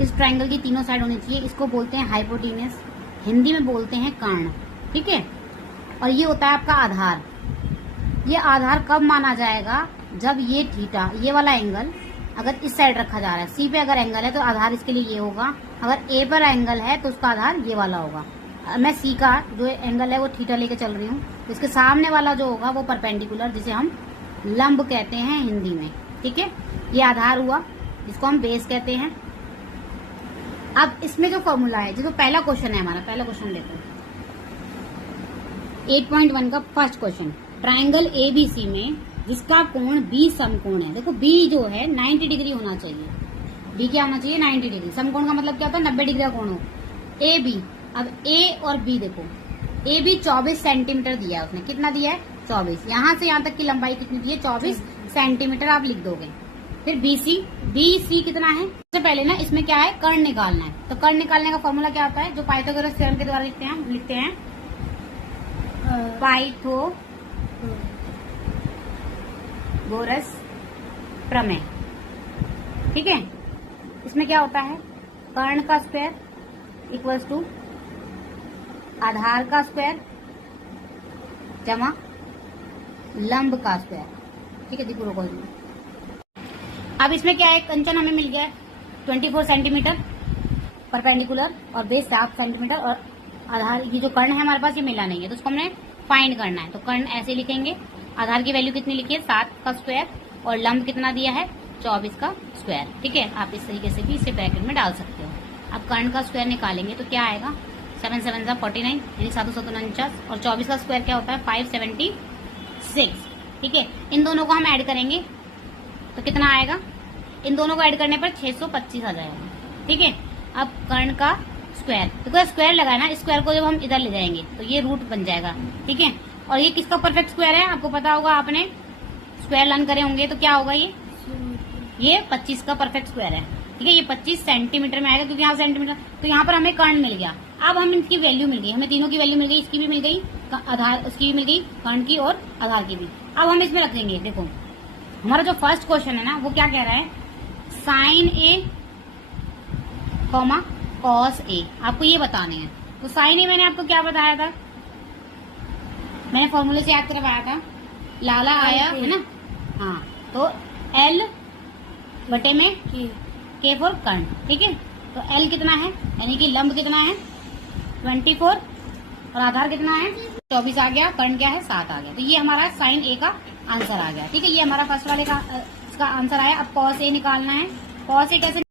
इस ट्रायंगल की तीनों साइड होनी चाहिए। इसको बोलते हैं हाइपोटेन्यूस, हिंदी में बोलते हैं कर्ण, ठीक है। और ये होता है आपका आधार। ये आधार कब माना जाएगा? जब ये थीटा, ये वाला एंगल अगर इस साइड रखा जा रहा है, सी पे अगर एंगल है तो आधार इसके लिए ये होगा, अगर ए पर एंगल है तो उसका आधार ये वाला होगा। मैं सी का जो एंगल है वो थीटा लेके चल रही हूँ, तो इसके सामने वाला जो होगा वो परपेंडिकुलर, जिसे हम लंब कहते हैं हिंदी में, ठीक है। ये आधार हुआ, जिसको हम बेस कहते हैं। अब इसमें जो फॉर्मूला है, जो पहला क्वेश्चन है हमारा, पहला क्वेश्चन देखो 8.1 का फर्स्ट क्वेश्चन, ट्रायंगल एबीसी में जिसका कोण बी समकोण है। देखो बी जो है 90 डिग्री होना चाहिए। बी क्या होना चाहिए? 90 डिग्री। समकोण का मतलब क्या होता है? 90 डिग्री का कोण हो। ए बी, अब ए और बी देखो, ए बी 24 सेंटीमीटर दिया है उसने। कितना दिया है? 24। यहाँ से यहाँ तक की लंबाई कितनी दी है? 24 सेंटीमीटर आप लिख दोगे। फिर बीसी, बीसी कितना है? सबसे पहले ना इसमें क्या है? कर्ण निकालना है। तो कर्ण निकालने का फॉर्मूला क्या होता है? जो पाइथागोरस थ्योरम के द्वारा लिखते हैं पाइथागोरस प्रमेय, ठीक है। इसमें क्या होता है? कर्ण का स्क्वायर इक्वल्स टू आधार का स्क्वायर जमा लंब का स्क्वायर, ठीक है। देखो रोको, अब इसमें क्या है? कंचन हमें मिल गया है 24 सेंटीमीटर परपेंडिकुलर और बेस 7 सेंटीमीटर, और आधार ये जो कर्ण है हमारे पास ये मिला नहीं है, तो उसको हमने फाइंड करना है। तो कर्ण ऐसे लिखेंगे, आधार की वैल्यू कितनी लिखी है? 7 का स्क्वायर, और लंब कितना दिया है? 24 का स्क्वायर, ठीक है। आप इस तरीके से भी इसे ब्रैकेट में डाल सकते हो। अब कर्ण का स्क्वायर निकालेंगे तो क्या आएगा? 7 7 49, यानी 749, और 24 का स्क्वायर क्या होता है? 576, ठीक है। इन दोनों को हम ऐड करेंगे तो कितना आएगा? इन दोनों को ऐड करने पर 625 आ जाएगा, ठीक है। अब कर्ण का स्क्वायर, देखो स्क्वायर लगाना, स्क्वायर को जब हम इधर ले जाएंगे तो ये रूट बन जाएगा, ठीक है। और ये किसका परफेक्ट स्क्वायर है? आपको पता होगा, आपने स्क्वायर लर्न करे होंगे, तो क्या होगा? ये 25 का परफेक्ट स्क्वायर है, ठीक है। ये 25 सेंटीमीटर में आएगा, क्योंकि यहाँ सेंटीमीटर, तो यहाँ पर हमें कर्ण मिल गया। अब हम इनकी वैल्यू मिल गई, हमें तीनों की वैल्यू मिल गई, इसकी भी मिल गई, आधार इसकी भी मिल गई, कर्ण की और आधार की भी। अब हम इसमें रखेंगे, देखो हमारा जो फर्स्ट क्वेश्चन है ना, वो क्या कह रहा है? Sign A comma cos A, आपको ये बताने हैं। तो साइन ए मैंने आपको क्या बताया था? मैंने फॉर्मूले से याद करवाया था, लाला आया है ना, हाँ। तो एल बटे में के फॉर कर्ण, ठीक है। तो एल कितना है, यानी कि लंब कितना है? 24, और आधार कितना है? 24 आ गया, कर्ण क्या है? 7 आ गया। तो ये हमारा साइन ए का आंसर आ गया, ठीक है। ये हमारा फर्स्ट वाले का इसका आंसर आया। अब कॉस ए निकालना है। कॉस ए कैसे